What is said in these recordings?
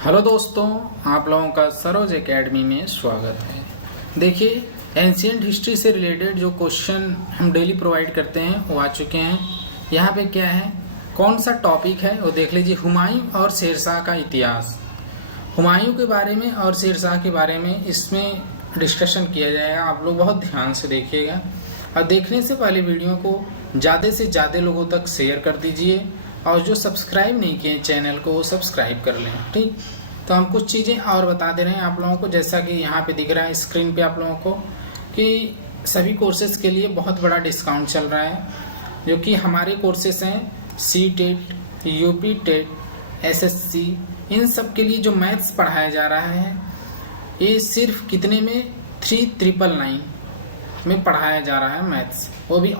Hello दोस्तों, आप लोगों का सरोज एकेडमी में स्वागत है। देखिए, एंशियंट हिस्ट्री से रिलेटेड जो क्वेश्चन हम डेली प्रोवाइड करते हैं वो आ चुके हैं। यहाँ पे क्या है, कौन सा टॉपिक है वो देख लीजिए। हुमायूं और शेरशाह का इतिहास। हुमायूं के बारे में और शेरशाह के बारे में इसमें डिस्कशन किया जाएगा। आप लोग बहुत ध्यान से देखिएगा और देखने से पहले वीडियो को ज़्यादा से ज़्यादा लोगों तक शेयर कर दीजिए और जो सब्सक्राइब नहीं किए चैनल को वो सब्सक्राइब कर लें। ठीक, तो हम कुछ चीज़ें और बता दे रहे हैं आप लोगों को, जैसा कि यहाँ पे दिख रहा है स्क्रीन पे आप लोगों को कि सभी कोर्सेज के लिए बहुत बड़ा डिस्काउंट चल रहा है। जो कि हमारे कोर्सेज हैं C TET, UP TET, SSC, इन सब के लिए जो मैथ्स पढ़ाया जा रहा है ये सिर्फ कितने में 3999 में पढ़ाया जा रहा है मैथ्स, वो भी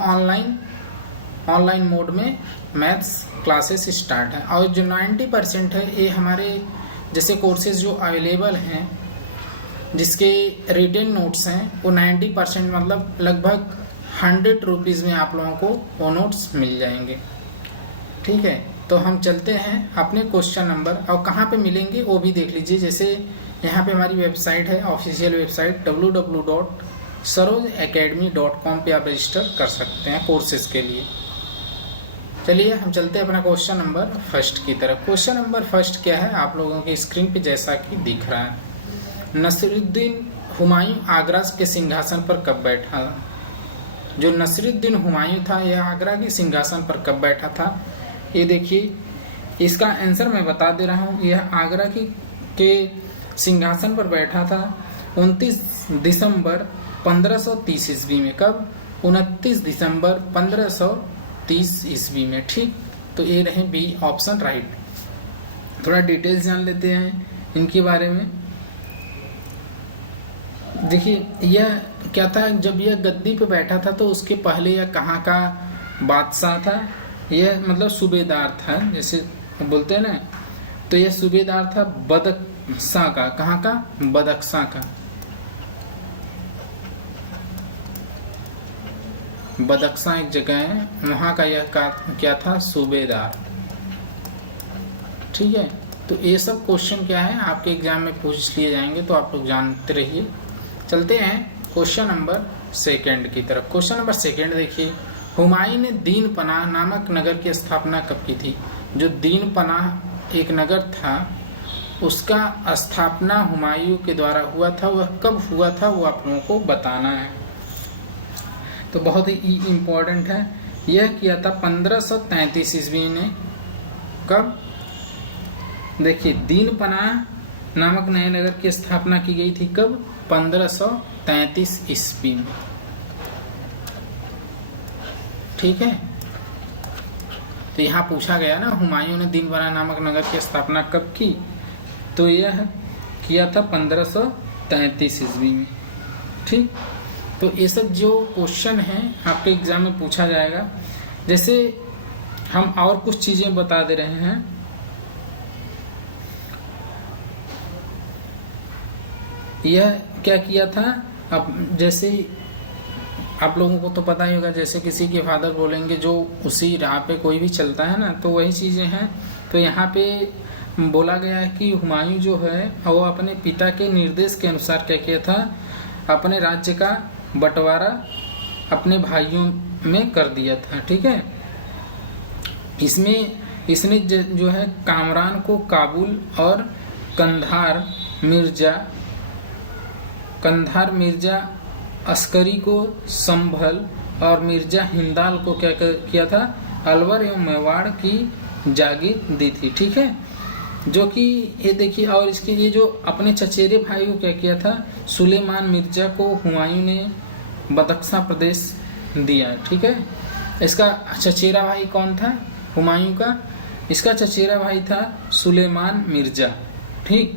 ऑनलाइन मोड में मैथ्स क्लासेस स्टार्ट है। और जो 90% है ये हमारे जैसे कोर्सेज जो अवेलेबल हैं जिसके रिटेन नोट्स हैं वो 90% मतलब लगभग 100 रुपीज़ में आप लोगों को वो नोट्स मिल जाएंगे। ठीक है, तो हम चलते हैं अपने क्वेश्चन नंबर, और कहाँ पे मिलेंगे वो भी देख लीजिए। जैसे यहाँ पे हमारी वेबसाइट है, ऑफिशियल वेबसाइट www.sarojacademy.com पे आप रजिस्टर कर सकते हैं कोर्सेज के लिए। चलिए हम चलते हैं अपना क्वेश्चन नंबर फर्स्ट की तरफ। क्वेश्चन नंबर फर्स्ट क्या है, आप लोगों के स्क्रीन पे जैसा कि दिख रहा है। नसीरुद्दीन हुमायूं आगरा के सिंहासन पर कब बैठा? जो नसीरुद्दीन हुमायूं था यह आगरा के सिंहासन पर कब बैठा था, ये देखिए। इसका आंसर मैं बता दे रहा हूँ। यह आगरा के सिंहासन पर बैठा था 29 दिसंबर 1530 ईस्वी में। कब? 29 दिसंबर 1530 ईस्वी में। ठीक, तो ये रहे बी ऑप्शन राइट। थोड़ा डिटेल्स जान लेते हैं इनके बारे में। देखिए, यह क्या था, जब यह गद्दी पे बैठा था तो उसके पहले यह कहाँ का बादशाह था? यह मतलब सूबेदार था, जैसे बोलते हैं ना, तो यह सूबेदार था बदख्शां का। कहाँ का? बदख्शां का। बदख्शां एक जगह है, वहां का यह क्या था? सूबेदार। ठीक है, तो ये सब क्वेश्चन क्या है आपके एग्जाम में पूछ लिए जाएंगे, तो आप लोग जानते रहिए। चलते हैं क्वेश्चन नंबर सेकंड की तरफ। क्वेश्चन नंबर सेकंड देखिए, हुमायूं ने दीन पनाह नामक नगर की स्थापना कब की थी? जो दीन पनाह एक नगर था उसका स्थापना हुमायूं के द्वारा हुआ था, वह कब हुआ था वो आप लोगों को बताना है। तो बहुत ही इम्पोर्टेंट है। यह किया था 1533 ईस्वी ने। कब? देखिए, दीन पनाह नामक नए नगर की स्थापना की गई थी कब? 1533 ईस्वी में। ठीक है, तो यहाँ पूछा गया ना हुमायूं ने दीन पनाह नामक नगर की स्थापना कब की, तो यह किया था 1533 ईस्वी में। ठीक, तो ये सब जो क्वेश्चन है आपके एग्जाम में पूछा जाएगा। जैसे हम और कुछ चीजें बता दे रहे हैं। यह क्या किया था, अब जैसे आप लोगों को तो पता ही होगा, जैसे किसी के फादर बोलेंगे जो उसी राह पे कोई भी चलता है ना, तो वही चीजें हैं। तो यहाँ पे बोला गया है कि हुमायूं जो है वो अपने पिता के निर्देश के अनुसार क्या किया था, अपने राज्य का बंटवारा अपने भाइयों में कर दिया था। ठीक है, इसने जो है कामरान को काबुल और कंधार मिर्जा अस्करी को संभल और मिर्जा हिंदाल को क्या किया था, अलवर एवं मेवाड़ की जागीर दी थी। ठीक है, जो कि ये देखिए, और इसके लिए जो अपने चचेरे भाई को क्या किया था, सुलेमान मिर्जा को हुमायूं ने बदख्शां प्रदेश दिया। ठीक है, इसका चचेरा भाई कौन था हुमायूं का? इसका चचेरा भाई था सुलेमान मिर्जा। ठीक,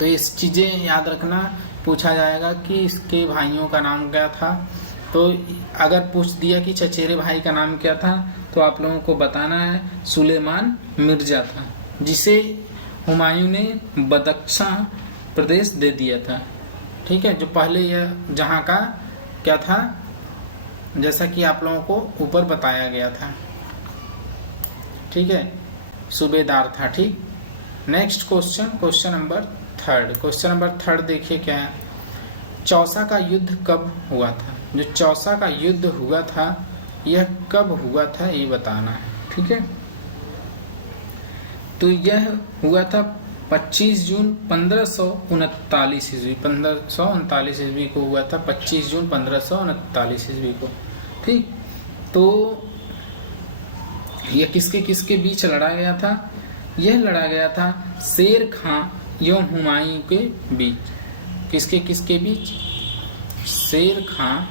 तो इस चीजें याद रखना, पूछा जाएगा कि इसके भाइयों का नाम क्या था। तो अगर पूछ दिया कि चचेरे भाई का नाम क्या था, तो आप लोगों को बताना है सुलेमान मिर्जा था, जिसे हुमायूं ने बदख्शां प्रदेश दे दिया था। ठीक है, जो पहले यह जहां का क्या था, जैसा कि आप लोगों को ऊपर बताया गया था। ठीक है, सूबेदार था। ठीक, next question, question number third. Question number third देखिए क्या है, चौसा का युद्ध कब हुआ था? जो चौसा का युद्ध हुआ था यह कब हुआ था ये बताना है, ठीक है। तो यह हुआ था 25 जून 1539 ईस्वी, 1539 ईस्वी को हुआ था, 25 जून 1539 ईस्वी को, ठीक। तो यह किसके किसके बीच लड़ा गया था? यह लड़ा गया था शेर खां एवं हुमायूं के बीच। किसके किसके बीच? शेर खां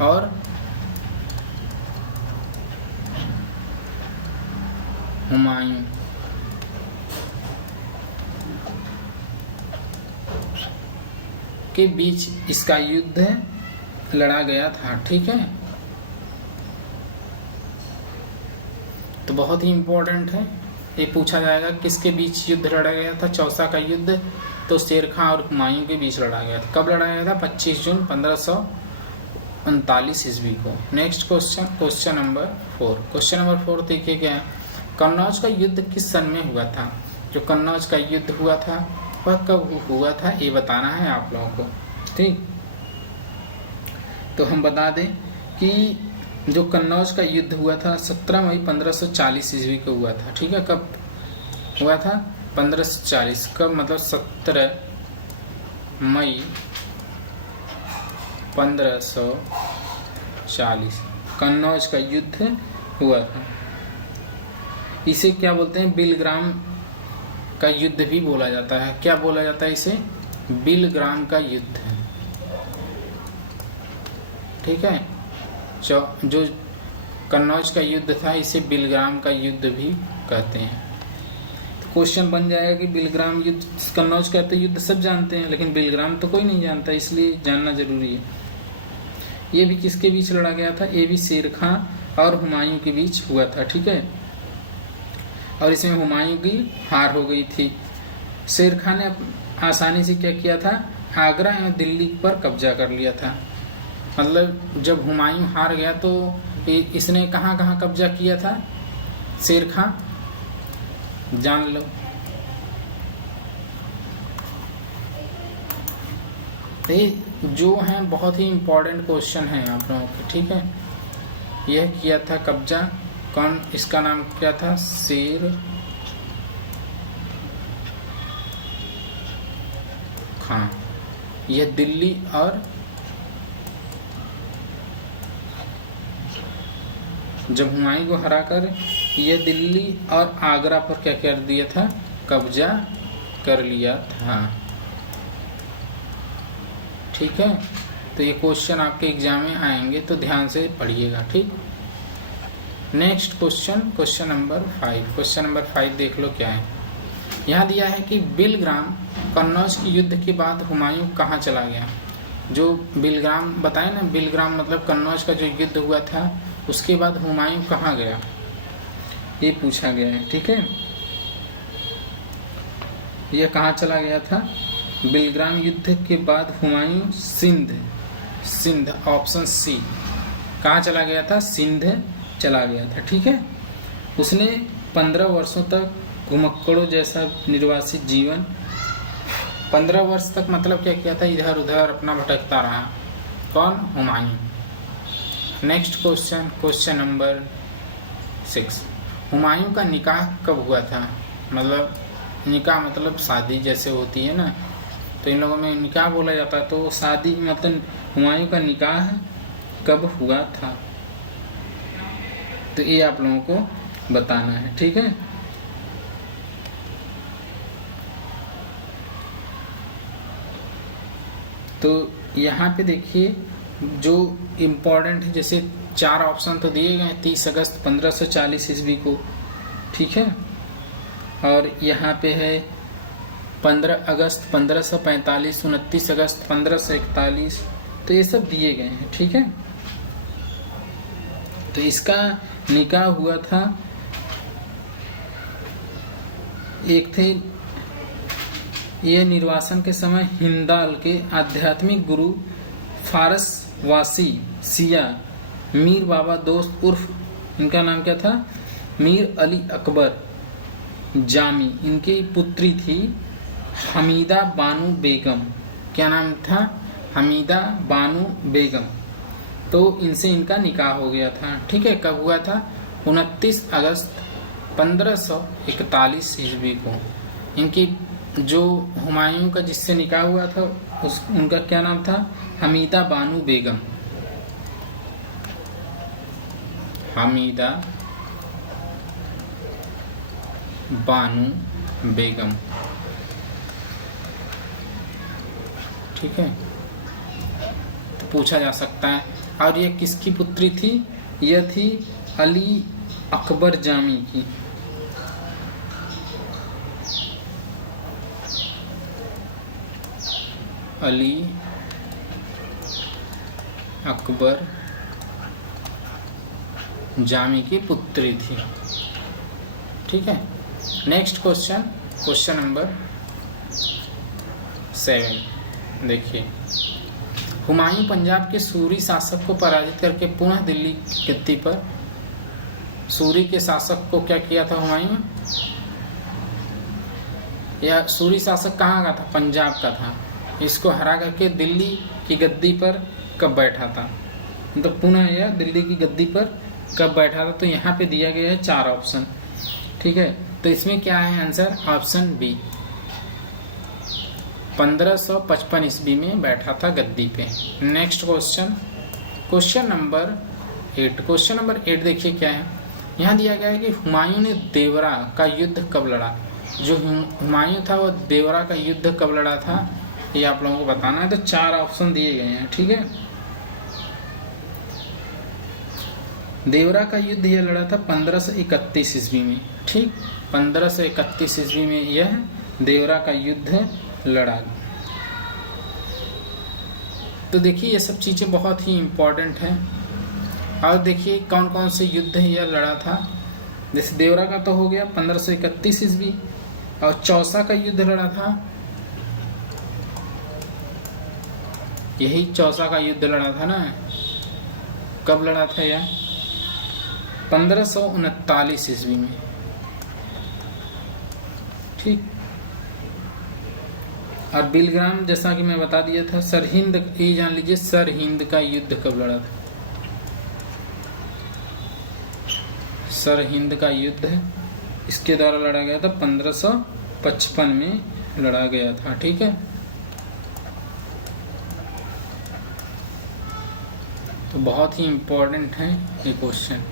और हुमायूं के बीच इसका युद्ध लड़ा गया था, ठीक है। तो बहुत ही इंपॉर्टेंट है, ये पूछा जाएगा किसके बीच युद्ध लड़ा गया था? चौसा का युद्ध तो शेर खां और हुमायूं के बीच लड़ा गया था। कब लड़ा गया था? 25 जून 1539 ईस्वी को। Next question, question number 4। Question number 4 देखिए क्या है, कन्नौज का युद्ध किस सन में हुआ था? जो कन्नौज का युद्ध हुआ था वह कब हुआ था ये बताना है आप लोगों को, ठीक। तो हम बता दें कि जो कन्नौज का युद्ध हुआ था 17 मई 1540 ईस्वी को हुआ था, ठीक है। कब हुआ था? 1540। कब मतलब 17 मई 1540 कन्नौज का युद्ध हुआ था। इसे क्या बोलते हैं? बिलग्राम का युद्ध भी बोला जाता है। क्या बोला जाता है इसे? बिलग्राम का युद्ध, ठीक है। जो कन्नौज का युद्ध था इसे बिलग्राम का युद्ध भी कहते हैं। तो क्वेश्चन बन जाएगा कि बिलग्राम युद्ध, कन्नौज का तो युद्ध सब जानते हैं लेकिन बिलग्राम तो कोई नहीं जानता, इसलिए जानना जरूरी है। ये भी किसके बीच लड़ा गया था? ये भी शेर खां और हुमायूं के बीच हुआ था, ठीक है। और इसमें हुमायूं की हार हो गई थी। शेर खां ने आसानी से क्या किया था? आगरा एवं दिल्ली पर कब्जा कर लिया था। मतलब जब हुमायूं हार गया तो इसने कहाँ कहाँ कब्जा किया था? शेर खां जान लो। ये जो है बहुत ही इम्पोर्टेंट क्वेश्चन है आप लोगों के, ठीक है। यह किया था कब्जा कौन? इसका नाम क्या था? शेर खां। यह दिल्ली और जब हुमायूं को हराकर यह दिल्ली और आगरा पर क्या कर दिया था? कब्जा कर लिया था, ठीक है। तो ये क्वेश्चन आपके एग्जाम में आएंगे तो ध्यान से पढ़िएगा, ठीक। Next question, question number 5। Question number 5 देख लो क्या है। यहाँ दिया है कि बिलग्राम कन्नौज के युद्ध के बाद हुमायूं कहाँ चला गया? जो बिलग्राम बताए ना, बिलग्राम मतलब कन्नौज का जो युद्ध हुआ था उसके बाद हुमायूं कहाँ गया, ये पूछा गया है, ठीक है। यह कहाँ चला गया था? बिलग्राम युद्ध के बाद हुमायूं सिंध ऑप्शन सी। कहाँ चला गया था? सिंध चला गया था, ठीक है। उसने 15 वर्षों तक घुमक्कड़ों जैसा निर्वासित जीवन, 15 वर्ष तक मतलब क्या किया था? इधर उधर अपना भटकता रहा। कौन? Humayun. Next question, question number 6। Humayun का निकाह कब हुआ था? मतलब निकाह मतलब शादी जैसे होती है ना, तो इन लोगों में निकाह बोला जाता है, तो शादी मतलब हुमायूं का निकाह कब हुआ था? तो ये आप लोगों को बताना है, ठीक है। तो यहाँ पे देखिए जो इम्पोर्टेंट है, जैसे 4 ऑप्शन तो दिए गए, 30 अगस्त 1540 ईस्वी को, ठीक है। और यहाँ पे है 15 अगस्त 1545, 29 अगस्त 1541, तो ये सब दिए गए हैं, ठीक है। तो इसका निकाह हुआ था, एक थे ये निर्वासन के समय हिंदाल के आध्यात्मिक गुरु फारस वासी सिया मीर बाबा दोस्त उर्फ इनका नाम क्या था, मीर अली अकबर जामी, इनकी पुत्री थी हमीदा बानो बेगम। क्या नाम था, हमीदा बानो बेगम। तो इनसे इनका निकाह हो गया था। ठीक है, कब हुआ था, 29 अगस्त 1541 ईस्वी को। इनकी जो हुमायूं का जिससे निकाह हुआ था उनका क्या नाम था, हमीदा बानो बेगम। हमीदा बानो बेगम। ठीक है, तो पूछा जा सकता है। और ये किसकी पुत्री थी, यह थी अली अकबर जामी की। अली अकबर जामी की पुत्री थी। ठीक है, नेक्स्ट क्वेश्चन, क्वेश्चन नंबर 7 देखिए। हुमायूं पंजाब के सूरी शासक को पराजित करके पुनः दिल्ली की गद्दी पर, सूरी के शासक को क्या किया था हुमायूं, या सूरी शासक कहाँ का था, पंजाब का था, इसको हरा करके दिल्ली की गद्दी पर कब बैठा था, तो पुनः यह दिल्ली की गद्दी पर कब बैठा था। तो यहाँ पे दिया गया है 4 ऑप्शन। ठीक है, तो इसमें क्या है आंसर, ऑप्शन बी, 1555 ईस्वी में बैठा था गद्दी पे। Next question, question number 8। Question number 8 देखिए क्या है, यहाँ दिया गया है कि हुमायूं ने देवरा का युद्ध कब लड़ा। जो हुमायूं था वो देवरा का युद्ध कब लड़ा था, ये आप लोगों को बताना है। तो 4 ऑप्शन दिए गए हैं। ठीक है, देवरा का युद्ध यह लड़ा था 1531 ईस्वी में। ठीक, 1531 ईस्वी में यह देवरा का युद्ध लड़ा। तो देखिए ये सब चीजें बहुत ही इम्पोर्टेंट हैं। और देखिए कौन कौन से युद्ध यह लड़ा था। जैसे देवरा का तो हो गया 1531 ईस्वी, और चौसा का युद्ध लड़ा था, यही चौसा का युद्ध लड़ा था ना, कब लड़ा था यह, 1539 ईस्वी में। ठीक, और बिलग्राम जैसा कि मैं बता दिया था, सरहिंद, ये जान लीजिए सरहिंद का युद्ध कब लड़ा था। सरहिंद का युद्ध इसके द्वारा लड़ा गया था 1555 में लड़ा गया था। ठीक है, तो बहुत ही इम्पोर्टेंट है ये क्वेश्चन।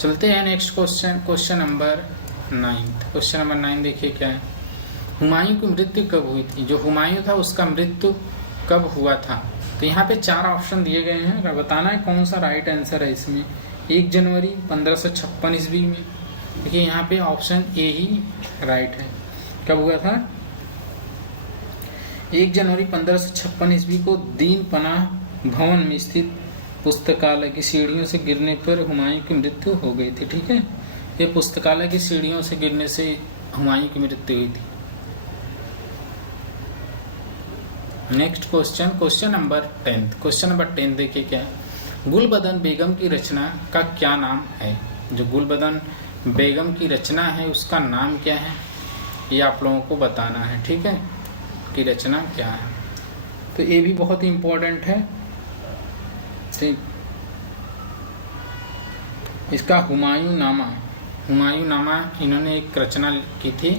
चलते हैं next question, question number 9। Question number 9 देखिए क्या है, हुमायूं की मृत्यु कब हुई थी। जो हुमायूं था उसका मृत्यु कब हुआ था। तो यहाँ पे 4 ऑप्शन दिए गए हैं, बताना है कौन सा राइट आंसर है इसमें। 1 जनवरी 1556 ईस्वी में। देखिए यहाँ पे ऑप्शन ए ही राइट है। कब हुआ था, 1 जनवरी 1556 ईस्वी को दीन पनाह भवन में स्थित पुस्तकालय की सीढ़ियों से गिरने पर हुमायूं की मृत्यु हो गई थी। ठीक है, ये पुस्तकालय की सीढ़ियों से गिरने से हुमायूं की मृत्यु हुई थी। Next question, question number 10। Question number 10 देखिए क्या है, गुलबदन बेगम की रचना का क्या नाम है। जो गुलबदन बेगम की रचना है उसका नाम क्या है, ये आप लोगों को बताना है। ठीक है, की रचना क्या है। तो ये भी बहुत इम्पोर्टेंट है। ठीक, इसका हुमायूं नामा इन्होंने एक रचना की थी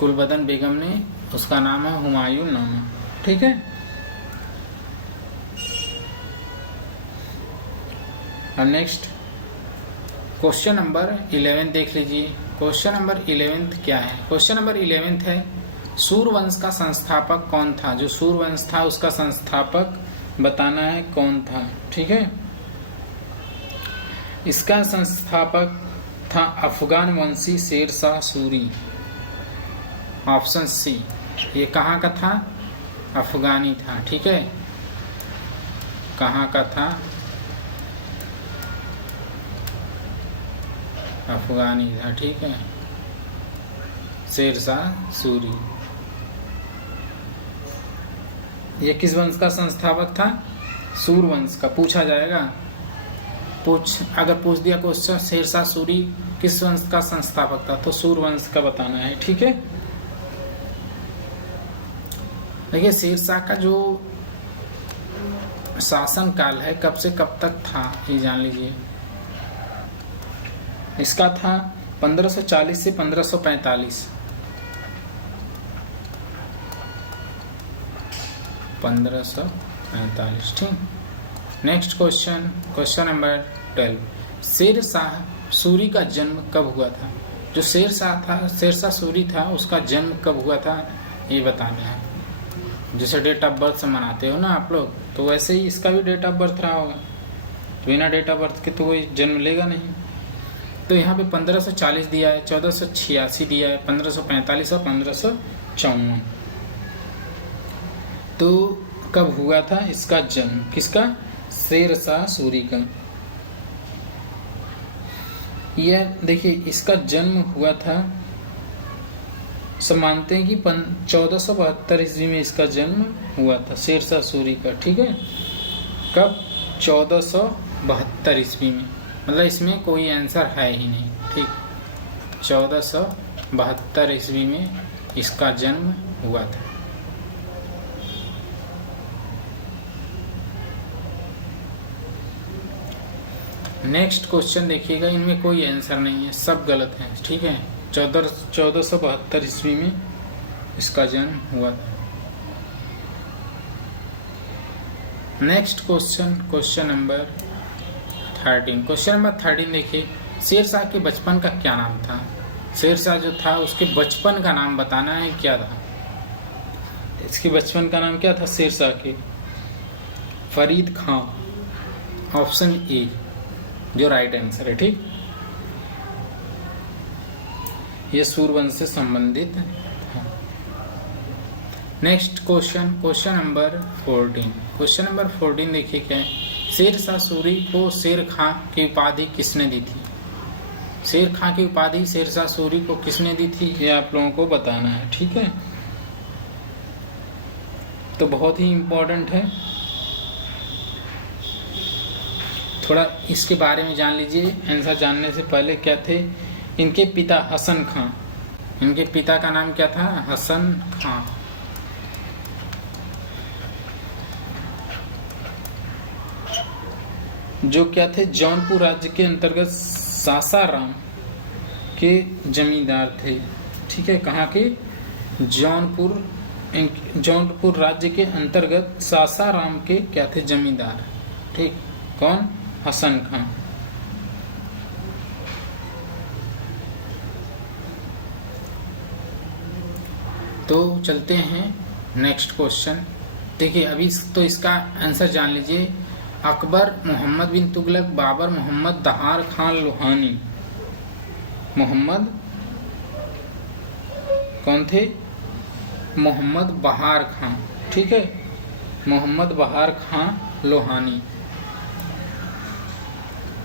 गुलबदन बेगम ने, उसका नाम है हुमायूं नामा। ठीक है, और नेक्स्ट क्वेश्चन नंबर 11 देख लीजिए। क्वेश्चन नंबर 11 क्या है, क्वेश्चन नंबर 11 है, सूर्यवंश का संस्थापक कौन था। जो सूर्यवंश था उसका संस्थापक बताना है कौन था। ठीक है, इसका संस्थापक था अफगान वंशी शेर शाह सूरी। ऑप्शन सी, ये कहाँ का था, अफगानी था। ठीक है, कहाँ का था, अफगानी था। ठीक है, शेर शाह सूरी। ये किस वंश का संस्थापक था, सूर्यवंश का पूछा जाएगा। अगर पूछ दिया क्वेश्चन शेरशाह सूरी किस वंश का संस्थापक था, तो सूर्यवंश का बताना है। ठीक है, देखिए शेरशाह का जो शासन काल है कब से कब तक था ये जान लीजिए। इसका था 1540 से 1545। 1545। ठीक, next question, question number 12। Sher Shah Suri का जन्म कब हुआ था? जो शेरशाह सूरी था उसका जन्म कब हुआ था ये बताना है। जैसे डेट ऑफ बर्थ से मनाते हो ना आप लोग, तो वैसे ही इसका भी डेट ऑफ बर्थ रहा होगा। बिना डेट ऑफ बर्थ के तो कोई जन्म लेगा नहीं। तो यहाँ पे 1540 दिया है, 1486 दिया है, 1545 और 1554। तो कब हुआ था इसका जन्म? किसका? शेरशाह सूरी का। यह देखिए इसका जन्म हुआ था, सब मानते हैं कि 1472 ईस्वी में इसका जन्म हुआ था शेरशाह सूरी का। ठीक है, कब? 1472 ईस्वी में, मतलब इसमें कोई आंसर है ही नहीं। ठीक, 1472 ईस्वी में इसका जन्म हुआ था। नेक्स्ट क्वेश्चन देखिएगा, इनमें कोई आंसर नहीं है, सब गलत हैं। ठीक है, 1472 ईस्वी में इसका जन्म हुआ था। Next question, question number 13। Question number 13 देखिए, शेरशाह के बचपन का क्या नाम था? शेरशाह जो था उसके बचपन का नाम बताना है, क्या था इसके बचपन का नाम? क्या था शेरशाह के? फरीद खां, ऑप्शन ए जो राइट आंसर है। ठीक, ये सूर्यवंश से संबंधित है। Next question, question number 14। Question number 14 देखिए क्या है, शेरशाह सूरी को शेर खां की उपाधि किसने दी थी? शेर खां की उपाधि शेरशाह सूरी को किसने दी थी ये आप लोगों को बताना है। ठीक है, तो बहुत ही इंपॉर्टेंट है, थोड़ा इसके बारे में जान लीजिए। आंसर जानने से पहले क्या थे इनके पिता? हसन खां। इनके पिता का नाम क्या था? हसन खां। जो क्या थे? जौनपुर राज्य के अंतर्गत सासाराम के जमींदार थे। ठीक है, कहाँ के? जौनपुर राज्य के अंतर्गत सासाराम के क्या थे? जमींदार। ठीक, कौन? हसन खां। तो चलते हैं नेक्स्ट क्वेश्चन। देखिए अभी तो इसका आंसर जान लीजिए। अकबर मोहम्मद बिन तुगलक, बाबर मोहम्मद दहार खान लोहानी। मोहम्मद कौन थे? मोहम्मद बहार खां। ठीक है, मोहम्मद बहार खां लोहानी।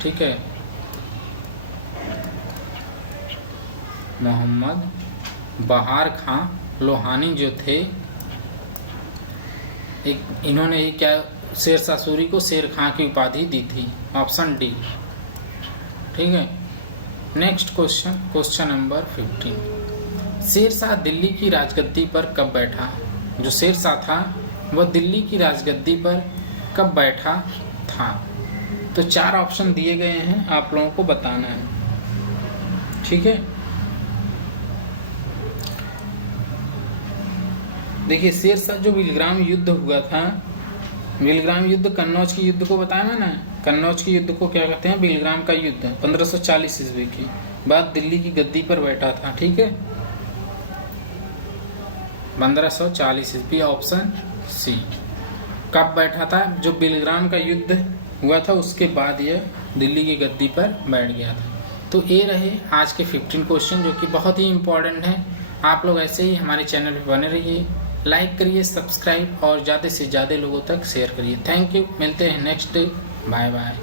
ठीक है, मोहम्मद बहार खां लोहानी जो थे, इन्होंने ही क्या शेरशाह सूरी को शेर खां की उपाधि दी थी। Option D. ठीक है, next question, question number 15। Sher Shah Delhi की राजगद्दी पर कब बैठा? जो शेरशाह था वह दिल्ली की राजगद्दी पर कब बैठा था? तो 4 ऑप्शन दिए गए हैं, आप लोगों को बताना है। ठीक है, देखिए शेरशाह जो बिलग्राम युद्ध हुआ था, बिलग्राम युद्ध कन्नौज की युद्ध को बताया मैंने। कन्नौज की युद्ध को क्या कहते हैं? बिलग्राम का युद्ध। 1540 ईस्वी की बाद दिल्ली की गद्दी पर बैठा था। ठीक है, 1540 ईस्वी, ऑप्शन सी। कब बैठा था? जो बिलग्राम का युद्ध हुआ था उसके बाद यह दिल्ली की गद्दी पर बैठ गया था। तो ये रहे आज के 15 क्वेश्चन जो कि बहुत ही इंपॉर्टेंट हैं। आप लोग ऐसे ही हमारे चैनल पर बने रहिए, लाइक करिए, सब्सक्राइब और ज़्यादा से ज़्यादा लोगों तक शेयर करिए। थैंक यू, मिलते हैं नेक्स्ट डे। Bye bye.